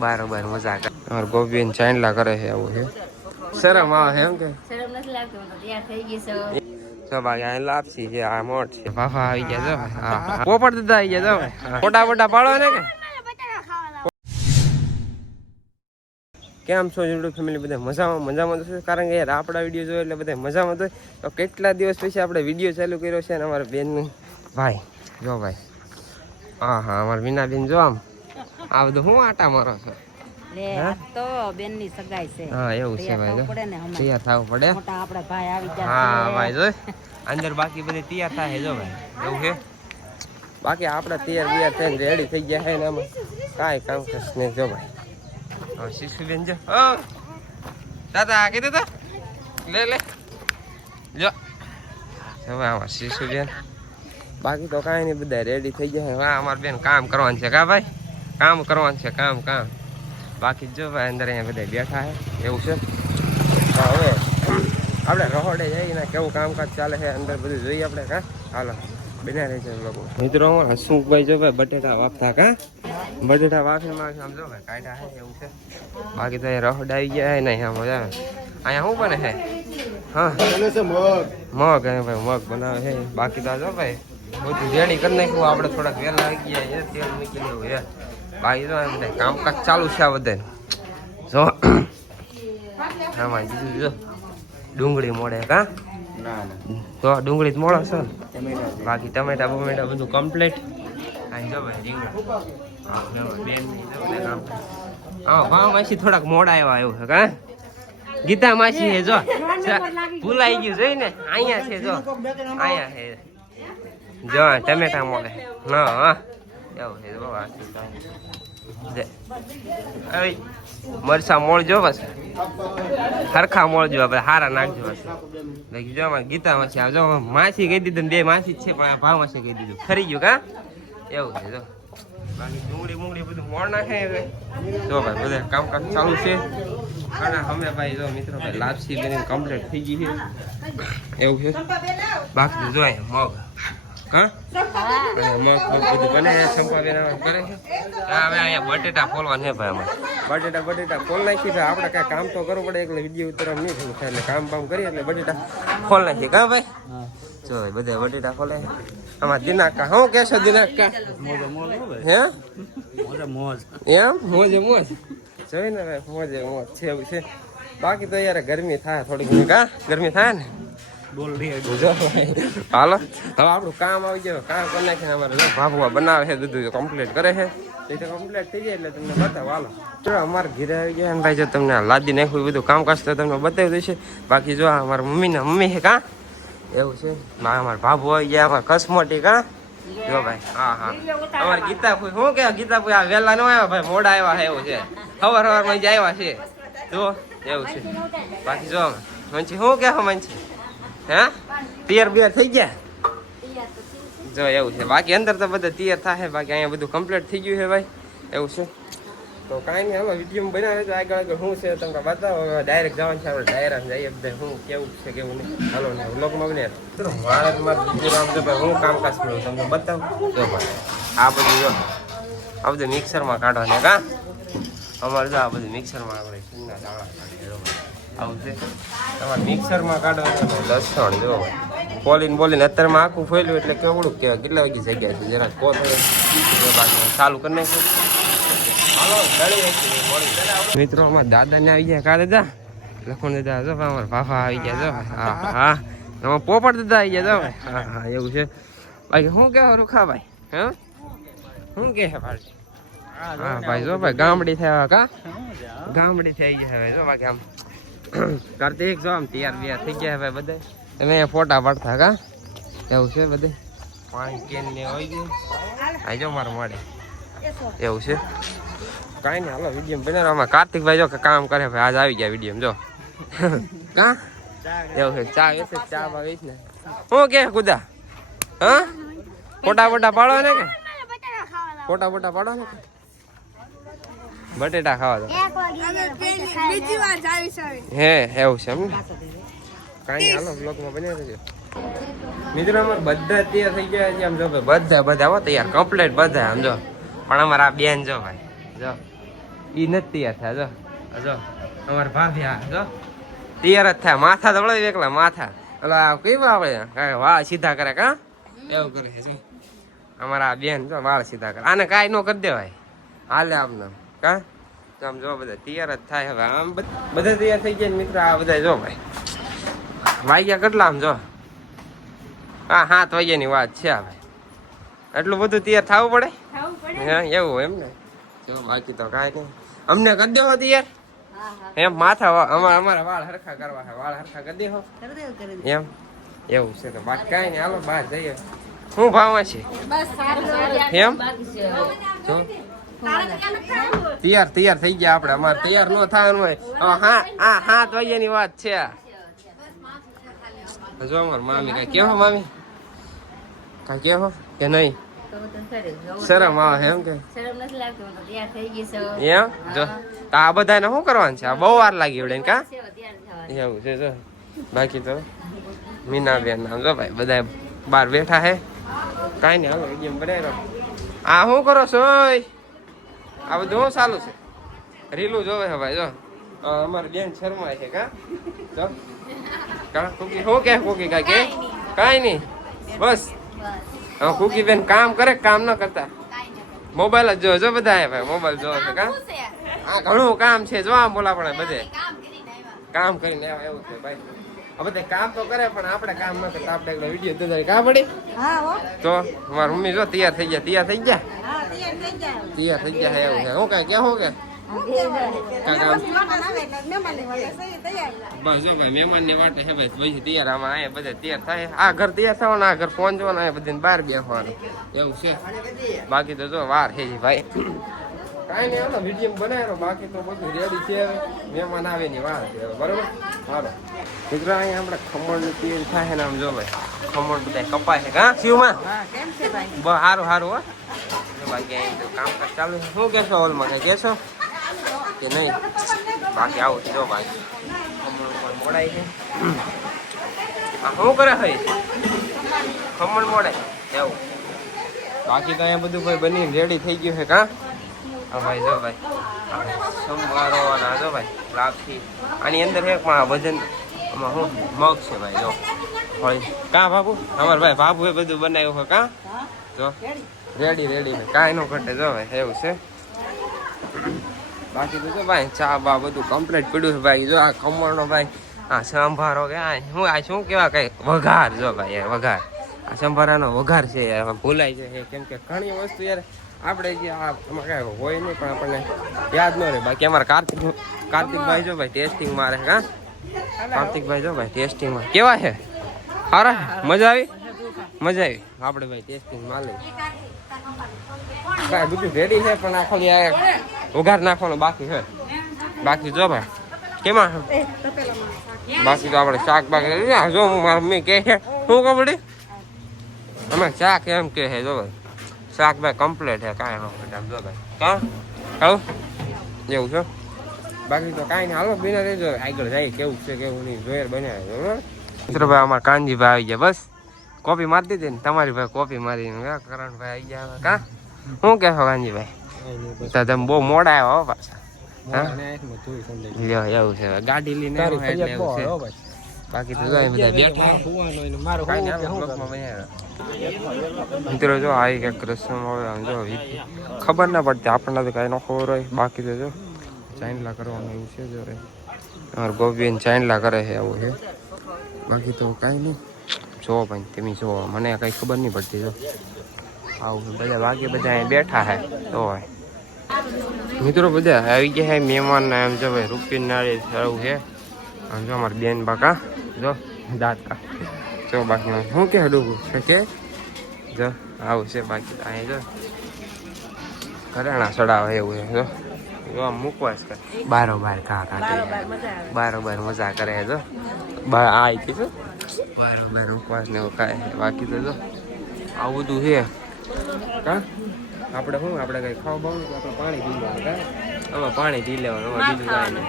બારોબાર મજા કરે. અમારે ગોપીન ચાંદલા કરે છે એવું છે. શરમ આવે એમ કે લાપસી છે આ મોટ છે. ફાફા આવી ગયા જો પોપટ દાદા આવી ગયા જો ફોટા ફોટા પાડો ને કે કેમ છો યુટ્યુબ ફેમિલી બધા મજામાં થશે કારણ કે યાર આપણા વિડીયો જોયો એટલે બધા મજામાં તો તો કેટલા દિવસ પછી આપણે વિડીયો ચાલુ કર્યો છે અને અમારા બેનનું ભાઈ જો ભાઈ હા અમારા વીનાબેન જો આમ આ બધું હું આટા મારો છો તો બેનની સગાઈ છે હા એવું છે ભાઈ તૈયાર થવું પડે મોટા આપણા ભાઈ આવી ગયા હા ભાઈ જો અંદર બાકી બધી તૈયાર થાય જો ભાઈ એવું છે બાકી આપણે તૈયાર થઈને રેડી થઈ ગયા છે ને આમાં કાંઈ કામ કરશે નહીં જો ભાઈ હા શિશુબેન જો દાદા કીધું તો લે જો હવે આમાં શિશુબેન બાકી તો કાંઈ નહીં બધા રેડી થઈ ગયા હા અમારે બેન કામ કરવાનું છે કા ભાઈ કામ કરવાનું છે કામ બાકી જો ભાઈ અંદર અહીંયા બધા બેઠા છે એવું છે હવે આપણે રહોડે જઈને કેવું કામકાજ ચાલે છે અંદર બધું જોઈએ આપણે કા હાલો બન્યા રહે છે લોકો મિત્રો હસમુખભાઈ જો ભાઈ બટેટા વાપતા કા બટેટા વાફીમાં સમજો ભાઈ કાઢ્યા છે એવું છે બાકી તો અહીંયા રહોડ આવી ગયા નહીં આમ મજા અહીંયા શું બને છે હા મગ ભાઈ મગ બનાવે છે બાકી તો જો ભાઈ બધું રેડી કરી નાખ્યું આપણે થોડાક વહેલા આવી ગયા છે તેલ મૂકી દેવું છે બાકી તો એમ કામકાજ ચાલુ છે આ બધે જો આમાં બીજું જો ડુંગળી મોડે કા તો ડુંગળી જ મોડો છે ને બાકી ટમેટા બમેટા બધું કમ્પ્લીટ અહીં જો ભાઈ રીંગણ બેન હા ભાવ માસી થોડાક મોડા આવ્યા એવું છે કા ગીતા માસી છે જો ભૂલાઈ ગયું જોઈ ને અહીંયા છે જો અહીંયા છે જો ટમેટા મોડે હા એવું છે મરસા મોળજો બસ હરખા મોળજો આપણે હારા નાખજો બસ જો ગીતા માસી આવજો માસી કહી દીધું બે માસી જ છે પણ ભાવ માસી કહી દીધું ખરી ગયું કા એવું છે જો બાકી ડુંગળી બધું મોડ નાખે જો ભાઈ બધા કામકાજ ચાલુ છે અને અમે ભાઈ જો મિત્રો ભાઈ લાપસી બનીને કમ્પ્લીટ થઈ ગઈ છે એવું છે બાકી જોઈએ મગ હા મગ બધું બને સંપા બેના કરે છે હવે અહીંયા બટેટા ફોલવા છે ભાઈ અમારે બટેટા ફોલ નાખી ભાઈ આપણે કાંઈ કામ તો કરવું પડે એટલે વિડીયો ઉતરવા નહીં થયું થાય એટલે કામ કરીએ એટલે બટેટા ફોલ નાખીએ કા ભાઈ જો બધા બટેટા ફોલે આમાં દિનાકા શું કહેશો દિનાકા હે એમ મોજ જોઈ ને ભાઈ મોજ છે એવું છે બાકી તો યાર ગરમી થાય થોડીક કા ગરમી થાય ને હાલો હવે આપણું કામ આવી ગયું કામ કરી નાખીને અમારે જો ભાભુઆ બનાવે છે બધું કમ્પ્લીટ કરે છે એ તો કમ્પ્લીટ થઈ જાય એટલે તમને બતાવો હાલો જો અમારે ઘરે આવી ગયા ને ભાઈ જો તમને લાદી નાખ્યું બધું કામકાજ તો તમને બતાવી દઈશે બાકી જો અમારા મમ્મી છે કા એવું છે અમારા ભાભુ આવી ગયા અમારે કસમોટી કા જો ભાઈ હા અમારે ગીતાપુર શું કે ગીતાપુર આ વહેલા ન આવ્યા ભાઈ મોડા આવ્યા છે એવું છે સવારમાં જ આવ્યા છે જો એવું છે બાકી જો મંચી શું કે મંચી હે તૈયાર થઈ ગયા જો એવું છે બાકી અંદર તો બધા તૈયાર થાય બાકી અહીંયા બધું કમ્પ્લીટ થઈ ગયું છે ભાઈ એવું છે તો કાંઈ નહીં હાલો વિડીયો બનાવે તો આગળ શું છે તમને બતાવો ડાયરેક્ટ જવાનું છે આપણે ડાયરેક્ટ જઈએ બધા શું કેવું છે કેવું નહીં હાલો ને વ્લોગમાં બને મારે હું કામકાજ કરું તમને બતાવું જો ભાઈ આ બધું જો આ બધું મિક્સરમાં કાઢવાને કા અમારે જો આ બધું મિક્સરમાં આપણે સિંગના દાણા આવું છે તમારે મિક્સરમાં કાઢવાનું લસણ જો બોલીને અત્યારમાં આખું ફોલ્યું એટલે કેવડું કહેવાય કેટલા વાગી જગ્યા છે જરા કો ચાલુ કરી નાખ્યું મિત્રો અમારા દાદાને આવી ગયા કા દાદા લખણ દાદા જો અમારા ભાફા આવી ગયા જો હા એમાં પોપટ દાદા આવી ગયા જો હા એવું છે બાકી શું કહેવા રૂખા ભાઈ હા શું કહે છે ભાઈ હા ભાઈ જો ભાઈ ગામડી થયા કા ગામડી થઈ ગયા હવે જો બાકી આમ કાર્તિક જો આમ તૈયાર થઈ ગયા ભાઈ બધા તમે ફોટા પાડતા કા એવું છે બધે પાણી કેન ને હોય ગયું આ જો મારે મળે એવું છે કાંઈ નહીં હાલો વિડીયો બનાવવામાં કાર્તિકભાઈ જો કામ કરે ભાઈ આજ આવી ગયા વિડીયો જો કા એવું છે ચા વેચે ચા માં વેચ ને શું કે કુદા હા ફોટા પાડો ને કે ફોટા પાડો ને કે બટેટા ખાવા દો હે એવું છે એમ કાંઈ હાલો બ્લોગમાં બન્યા રહેજો મિત્રો અમારે બધા તૈયાર થઈ ગયા છે આમ જો ભાઈ બધા હો તૈયાર કમ્પ્લીટ બધા આમ જો પણ અમારા બેન જો ભાઈ જો ઈ નથી તૈયાર થયા જો જો અમારા ભાભી આ જો તૈયાર જ થાય માથા તો વળે એકલા માથા ઓલા કેવા આપણે વાળ સીધા કરે કા એવું કરે છે જો અમારા આ બેન જો વાળ સીધા કરે આને કાંઈ ન કરી દેવાય હાલે આમને કા આમ જો બધા તૈયાર જ થાય હવે આમ બધા તૈયાર થઈ જાય મિત્ર આ બધા જો ભાઈ વાગ્યા કેટલા આમ જો હા 7 વાગ્યાની વાત છે ભાઈ એટલું બધું તૈયાર થવું પડે હા એવું એમ ને જો બાકી તો કાંઈ નહીં અમને કરી દેવો તૈયાર એમ માથા અમારા વાળ હરખા કરવા છે વાળ હરખા કરી દેવો એમ એવું છે તો બાકી કાંઈ નહીં હાલો બહાર જઈએ શું ભાવમાં છે એમ જો તૈયાર થઈ ગયા આપણે અમારે તૈયાર ન થવાનું હોય હા 7 વાગ્યાની વાત છે જો અમાર મામી કઈ કેવો મામી કઈ કેવો કે નહીં શરમ આવે એમ કે એમ જો આ બધાને શું કરવાનું છે આ બહુ વાર લાગી વડે કા એવું છે જો બાકી તો મીનાબેન નામ જો ભાઈ બધા બહાર બેઠા હે કાંઈ નહીં હાલો એમ બનાવી આ શું કરો છો આ બધું શું ચાલુ છે રીલું જોવે છે ભાઈ જો અમારી બેન શર્મા છે કા જો કા કુકી શું કે કુકી કાંઈ નહીં બસ હવે કુકી બેન કામ કરે કામ ન કરતા મોબાઈલ જ જોવે જો બધા ભાઈ મોબાઈલ જોવે છે કા આ ઘણું કામ છે જો આમ બોલા પડે બધે કામ કરીને આવે એવું છે ભાઈ આ બધા કામ તો કરે પણ આપણે કામ ન કરતા આપણે એકલો વિડીયો તો કા પડી તો મારી મમ્મી જો તૈયાર થઈ ગયા તૈયાર થઈ ગયા એવું છે હું કઈ કે શું કે બસ જો ભાઈ મહેમાન ની વાટે છે ભાઈ તૈયાર આમાં અહીંયા બધા તૈયાર થાય આ ઘર તૈયાર થવાનું આ ઘર પહોંચવાનું અહીંયા બધી બહાર બેસવાનું એવું છે બાકી તો જો વાર છે ભાઈ કાંઈ નહીં હાલો વિડીયો બનાવ્યો બાકી તો બધું રેડી છે મહેમાન આવે ની વાર છે બરોબર હાલો મિત્રો અહીંયા આપણે ખમણ તેલ થાય ને આમ જો ભાઈ ખમણ બધા કપાય છે કા શિવમાં સારું સારું હો બાકી અહીં તો કામકાજ ચાલુ છે શું કહેશો હોલમાં કઈ કહેશો કે નહીં બાકી આવું જો ભાઈ ખમણ મોડાય છે શું કરે ભાઈ ખમણ મોડાય એવું બાકી તો અહીંયા બધું ભાઈ બની રેડી થઈ ગયું છે કા હા ભાઈ જો ભાઈ સંભારો અને જો ભાઈ લાપસી આની અંદર એક વજન આમાં શું મગ છે ભાઈ જો હોય કા બાબુ અમાર ભાઈ બાબુ એ બધું બનાવ્યું હોય કા જો રેડી કાંઈ ન ઘટે જો ભાઈ એવું છે બાકી તો જો ભાઈ ચા બા બધું કમ્પ્લીટ પડ્યું છે ભાઈ જો આ ખમણનો ભાઈ આ સંભારો કે હું આ શું કેવા કઈ વઘાર જો ભાઈ યાર વઘાર આ સંભારાનો વઘાર છે યાર ભૂલાય છે કેમ કે ઘણી વસ્તુ યાર આપણે જે આમાં કાંઈ હોય નહીં પણ આપણને યાદ ન રહે બાકી અમારા કાર્તિકભાઈ જો ભાઈ ટેસ્ટિંગ મારે હા કાર્તિકભાઈ જો ભાઈ ટેસ્ટિંગમાં કેવા છે સારા મજા આવી આપણે ભાઈ ટેસ્ટિંગ માં લઈ કાંઈ બધું રેડી છે પણ આ ખાલી વઘાર નાખવાનું બાકી છે બાકી જો ભાઈ કેમાં બાકી તો આપણે શાક બાકી જો મારી મમ્મી કહે છે શું ખબર અમે શાક એમ કે છે જો ભાઈ શાક ભાઈ કમ્પ્લીટ છે કાંઈ ન જો ભાઈ કાં હાલો એવું છે બાકી તો કાંઈ નહીં હાલો બિના રહેજો આગળ જાય કેવું છે કેવું નહીં જોઈ બનાવે બરોબર મિત્રો ભાઈ અમારા કાનજીભાઈ આવી ગયા બસ કોપી મારી દીધી ને તમારી ભાઈ કોપી મારી કરણભાઈ આવી ગયા કા શું કહેશો કાનજીભાઈ તો તમે બહુ મોડા આવ્યા હો પાછા એવું છે ગાડી લઈને એવું છે બાકી તો બધા બેઠા મિત્રો જો આ એક રસમ હોય આમ જો ખબર ના પડતી આપણને તો કાંઈ ન ખબર હોય બાકી તો જો ચાઇનલા કરવાનું એવું છે જો અમારે ગોપીને ચાઇનલા કરે છે એવું છે બાકી તો કાંઈ નહીં જો ભાઈ તમે જો મને કંઈ ખબર નહીં પડતી જો આવું બધા બાકી બધા અહીં બેઠા હે તો ભાઈ મિત્રો બધા આવી ગયા હે મહેમાન એમ જો ભાઈ રૂપિયા નાળી સારું છે આમ જો અમારી બેન બાકા જો દાંત કા જો બાકી શું કે ડૂબું છે કે જો આવું છે બાકી અહીં જો ઘરેણા ચડાવે એવું છે જો આમ મૂકવા કરે બારોબાર બારોબાર મજા કરે જો આ હતી શું બારોબાર ઉપવાસ ને એવું ખાય બાકી તો જો આવું બધું છે કા આપણે શું આપણે કઈ ખાવા બાવું આપણે પાણી પી લેવાનું કા આમાં પાણી પી લેવાનું આમાં બીજું કાંઈ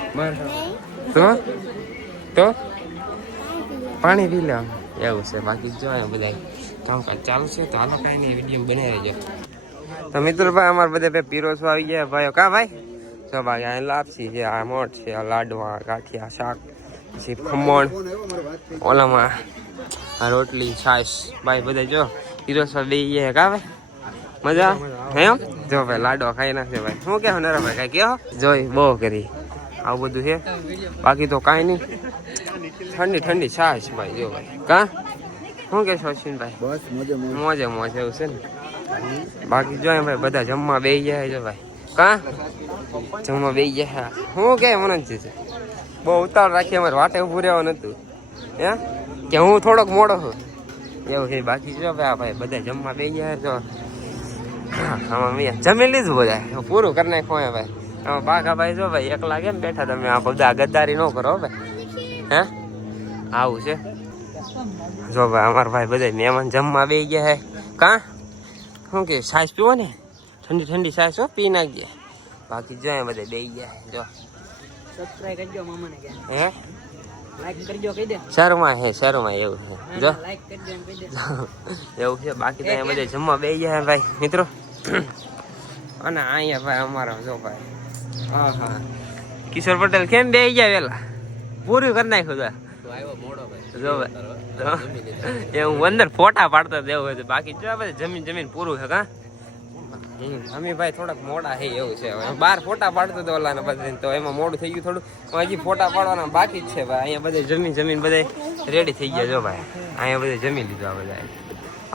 નહીં તો પાણી પી લેવાનું એવું છે બાકી જો બધા કામકાજ ચાલુ છે તો હાલો કાંઈ નહીં વિડીયો બનાવી રહેજો તો મિત્રો ભાઈ અમારે બધે ભાઈ પીરોસો આવી ગયા ભાઈઓ કા ભાઈ જો ભાઈ આ લાપસી છે આ મોટ છે આ લાડવા ગાંઠિયા શાક પછી ખમણ ઓલામાં આ રોટલી છાશ ભાઈ બધા જો પીરોસો બે ગયા કા ભાઈ મજા હે જો ભાઈ લાડવા ખાઈ નાખશે ભાઈ શું કહેવો નરા ભાઈ કાંઈ કહો જોઈ બહુ કરી આવું બધું છે બાકી તો કાંઈ નહીં ઠંડી ઠંડી છાશ ભાઈ જો ભાઈ કા શું કે છો અશ્વિનભાઈ બસ મોજે મોજે એવું છે ને બાકી જો ભાઈ બધા જમવા બેસી ગયા જો ભાઈ કા જમવા બેસી ગયા શું કે મને છે બહુ ઉતાવળ રાખી અમારે વાટે ઉભું રહેવાનું નતું હે કે હું થોડોક મોડો છું એવું છે બાકી જો ભાઈ બધા જમવા બેસી ગયા જો આમાં મેં જમી લીધું બધા પૂરું કરી નાખ્યું ભાઈ આમાં બાઘા ભાઈ જો ભાઈ એકલા કેમ બેઠા તમે આ બધા ગદ્દારી ન કરો ભાઈ હે આવું છે જો ભાઈ અમારા ભાઈ બધા મહેમાન જમવા બેસી ગયા હે કા શું કે છાશ પીવો ને ઠંડી ઠંડી છાશ હો પી નાખીએ બાકી જો બધા બેસી ગયા જો સબસ્ક્રાઇબ કરજો મામાને કે હે લાઈક કરજો કહી દે શરૂમાં એવું છે જો લાઈક કરજો એમ કહી દે એવું છે બાકી તો અહીંયા બધા જમવા બેસી ગયા ભાઈ મિત્રો અને અહીંયા ભાઈ અમારા જો ભાઈ હા હા કિશોર પટેલ કેમ બેસી ગયા વેલા પૂરું કરી નાખ્યું જો ભાઈ હું અંદર ફોટા પાડતો દેવું હતું બાકી જો ભાઈ જમીન પૂરું છે કા અમે ભાઈ થોડાક મોડા છે એવું છે બાર ફોટા પાડતો હતો ઓલા બધા તો એમાં મોડું થઈ ગયું થોડું હજી ફોટા પાડવાના બાકી જ છે ભાઈ અહીંયા બધે જમીન બધે રેડી થઈ ગયા જો ભાઈ અહીંયા બધે જમી લીધું આ બધા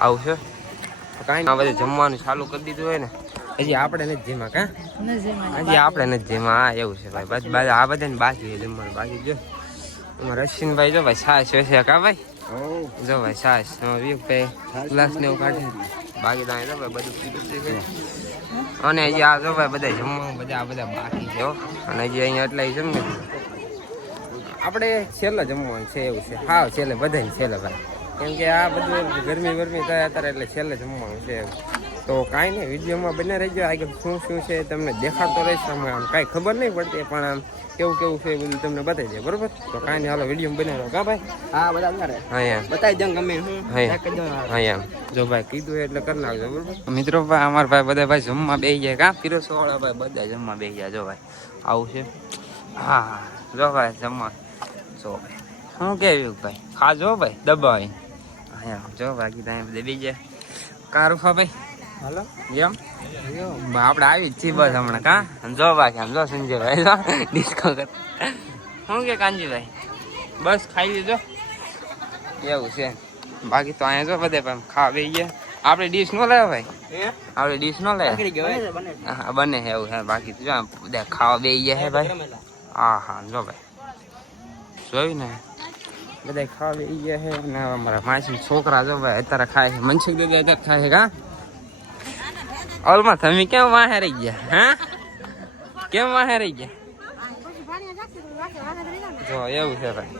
આવું છે કાંઈ ના બધે જમવાનું ચાલુ કરી દીધું હોય ને હજી આપણે નથી જેમાં કા હજી આપણે નથી જેમાં હા એવું છે ભાઈ બસ આ બધાને બાકી છે જમવાનું બાકી જો અમારા રશ્મિનભાઈ જો ભાઈ છાશ છે કા ભાઈ જો ભાઈ છાશ ભાઈ ગ્લાસ ને એવું કાઢે બાકી તો અહીંયા ભાઈ બધું પીધું છે અને હજી આ જો ભાઈ બધા જમવા બધા બાકી છે અને હજી અહીંયા એટલે જમે આપણે છેલ્લે જમવાનું છે એવું છે હા છેલ્લે બધાને છેલ્લે ભાઈ કેમ કે આ બધું ગરમી થાય અત્યારે એટલે છેલ્લે જમવાનું છે તો કાંઈ નહીં વિડીયોમાં બને રહેજો આગળ શું છે તમને દેખાડતો રહીશ આમ કાંઈ ખબર નહીં પડતી પણ આમ કેવું છે એ બધું તમને બતાવી દે બરોબર તો કાંઈ નહીં હાલો વિડીયો બને રહો કા ભાઈ હા બધા હા એમ બતાવી દઉં ગમે હા એમ જો ભાઈ કીધું એટલે કરી નાખજો બરોબર મિત્રો ભાઈ અમારા ભાઈ બધા ભાઈ જમવા બેસી ગયા કા પીરોસો વાળા ભાઈ બધા જમવા બેસી ગયા જો ભાઈ આવું છે હા જો ભાઈ જમવા જો ભાઈ શું કેવું ભાઈ ખાજો ભાઈ દબાવી હા જો બાકી ત્યાં બધા બેસી ગયા કારુફા ભાઈ હાલો એમ આપણે આવી જ છીએ બસ હમણાં કા જો બાકી આમ જો સંજયભાઈ જો ડિસ્કો કર શું કે કાનજીભાઈ બસ ખાઈ લીધો એવું છે બાકી તો અહીંયા જો બધે પણ ખાવા બેસી ગયા આપણે ડીશ નો લાવ્યા ભાઈ આપણે ડીશ નો લાવ્યા હા બને છે એવું છે બાકી જો બધા ખાવા બેસી ગયા છે ભાઈ હા જો ભાઈ જોયું ને બધા ખાવા બેસી ગયા છે અને અમારા માસી છોકરા જો ભાઈ અત્યારે ખાય છે મનસુખ દાદા અત્યારે ખાય છે કા ઓલમાં તમે કેમ વાહે રહી ગયા હા કેમ વાહે રહી ગયા જો એવું છે ભાઈ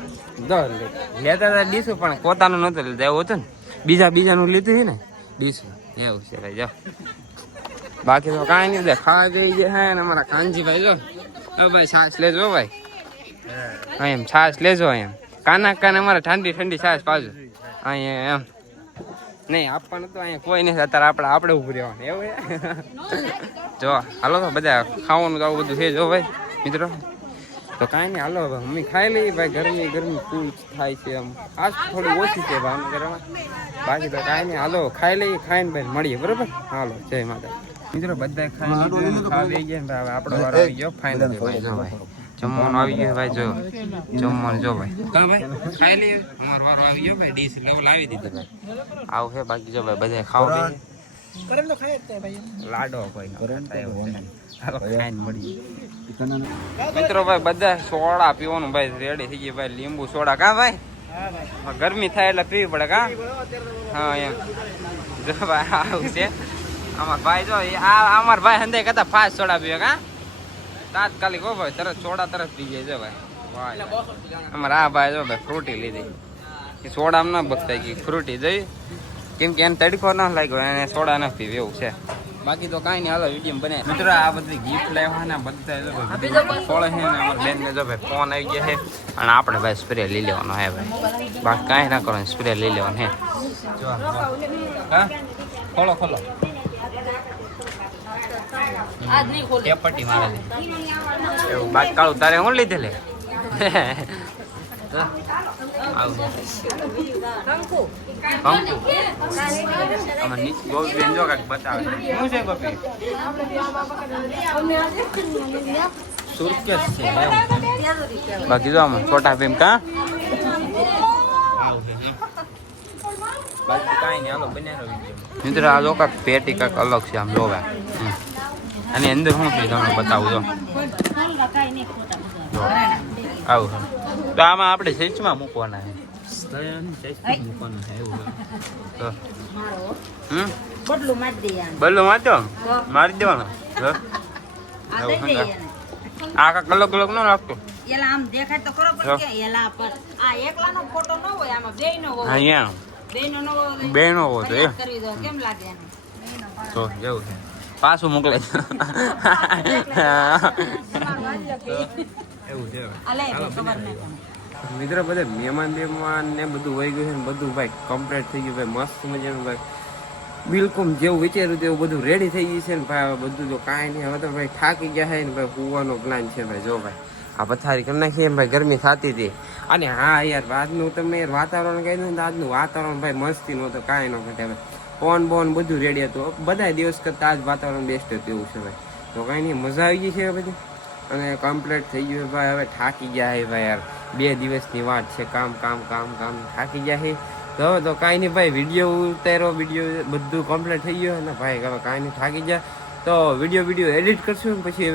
લેતા હતા ડીશું પણ પોતાનું નતું લીધું એવું હતું ને બીજાનું લીધું છે ને ડીશું એવું છે ભાઈ જો બાકી તો કાંઈ નહીં ખાવા જઈ ગયા હે ને અમારા કાનજીભાઈ જો ભાઈ છાશ લેજો ભાઈ હા એમ છાશ લેજો એમ કાના અમારે ઠંડી છાશ પાજો અહીંયા એમ નહીં આપવાનું તો અહીંયા કોઈ નહીં અત્યારે આપણે ઉભું રહેવાનું એવું જો હાલો તો બધા ખાવાનું તો આવું બધું છે જો ભાઈ મિત્રો તો કાંઈ નહીં હાલો મમ્મી ખાઈ લઈએ ભાઈ ગરમી ફૂલ થાય છે આમ આજ થોડી ઓછી છે ભાવનગરમાં બાકી તો કાંઈ નહીં હાલો ખાઈ લઈએ ખાઈને ભાઈ મળીએ બરોબર હાલો જય માતા મિત્રો બધા ખાઈ ગયા આપણો વારો આવી ગયો ફાઇનલ ભાઈ જો ભાઈ જમવાનું આવી ગયું ભાઈ જો જમવાનું જો ભાઈ કા ભાઈ ખાઈ લઈએ અમારો વારો આવી ગયો ભાઈ ડીશ લેવલ આવી દીધી ભાઈ આવું છે બાકી જો ભાઈ બધા ખાવા લાડો ભાઈ ખાઈને મળી મિત્રો ભાઈ બધા સોડા પીવાનું ભાઈ રેડી થઈ ગઈ ભાઈ લીંબુ સોડા કા ભાઈ ગરમી થાય એટલે પીવી પડે કા હા એમ જો ભાઈ આવું છે અમાર ભાઈ જો અમાર ભાઈ હંદે કરતા ફાસ્ટ સોડા પીવે કા તાત્કાલિક હો ભાઈ તરત સોડા તરત પી જાય છે ભાઈ અમારા આ ભાઈ જો ભાઈ ફ્રૂટી લીધી સોડા ના બગતા કે ફ્રૂટી જઈ કેમ કે એને તડકો ન લાગ્યો એને સોડા ન પીવે એવું છે બાકી તો કાંઈ નહીં હાલો વિડીયો બને મિત્રો આ બધી ગિફ્ટ લાવ્યા ને બધા સોળે છે ને અમારા બેન ને જો ભાઈ ફોન આવી ગયા છે અને આપણે ભાઈ સ્પ્રે લઈ લેવાનો હે ભાઈ બાકી કાંઈ ના કરવાનું સ્પ્રે લઈ લેવાનું હે જો હા ખોલો આજ નહીં ખોલે ચપટી મારે એવું બાદ કાળું તારે હું લીધેલે આવું કંકુ કંકુ આમાં નીચે ગોપી બેન જો કાંઈક બતાવે શું છે ગોપી સુરકેસ છે એવું. બાકી જો આમાં છોટા ભીમ કા બાકી કાંઈ નહીં હાલો બનાવો મિત્રો આ જો કાંઈક પેટી કાંઈક અલગ છે આમ જોવે આની અંદર શું છે તમને બતાવું જો જો. આવું છે. તો આમાં આપણે સેચમાં મૂકવાના છે મૂકવાના છે એવું તો બદલું મારી દઈએ આને. બલ્લો વાંચો મારી દેવાનો આ દઈ દઈએ એને. આ કાંઈક અલગ અલગ ન રાખતો એલા આમ દેખાય તો ખરો પણ કે એલા પર આ એકલાનો ફોટો ન હોય આમાં બેયનો હોય અહીંયા બેયનો ન હોય બેનો હોવો તો ફરિયાદ કરી દો કેમ લાગે એને તો એવું છે પાછું મોકલે છે એવું છે આલે ખબર નહીં મિત્રો બધા મહેમાન ને બધું વહી ગયું છે ને બધું ભાઈ કમ્પ્લીટ થઈ ગયું ભાઈ મસ્ત મજાનું ભાઈ બિલકુલ જેવું વિચાર્યું તેવું બધું રેડી થઈ ગયું છે ને ભાઈ હવે બધું તો કાંઈ નહીં હવે તો ભાઈ થાકી ગયા છે ને ભાઈ સુવાનો પ્લાન છે ભાઈ જો ભાઈ આ પથારી કરી નાખીએ એમ ભાઈ ગરમી થતી હતી અને હા યાર આજનું તમે વાતાવરણ કહી દઉં ને આજનું વાતાવરણ ભાઈ મસ્તી નહોતું કાંઈ ન ઘટે ભાઈ પવન બવન બધું રેડી હતું બધા દિવસ કરતાં આજ વાતાવરણ બેસ્ટ હતું એવું છે ભાઈ તો કાંઈ નહીં મજા આવી ગઈ છે બધી અને કમ્પ્લીટ થઈ ગયું ભાઈ હવે થાકી ગયા છે ભાઈ યાર 2 દિવસની વાત છે કામ થાકી ગયા છે તો હવે તો કાંઈ નહીં ભાઈ વિડીયો ઉતાર્યો વિડીયો બધું કમ્પ્લીટ થઈ ગયું અને ભાઈ હવે કાંઈ નહીં થાકી ગયા તો વિડીયો એડિટ કરશું ને પછી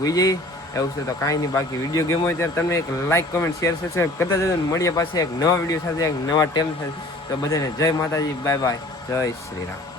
હોઈ જઈએ એવું છે તો કાંઈ નહીં બાકી વિડીયો ગેમ હોય ત્યારે તમે એક લાઈક કમેન્ટ શેર સબસ્ક્રાઈબ કરતા જજો મળીએ પાછા એક નવા વિડીયો સાથે એક નવા ટેલેન્ટ સાથે તો બધાને જય માતાજી બાય બાય જય શ્રી રામ.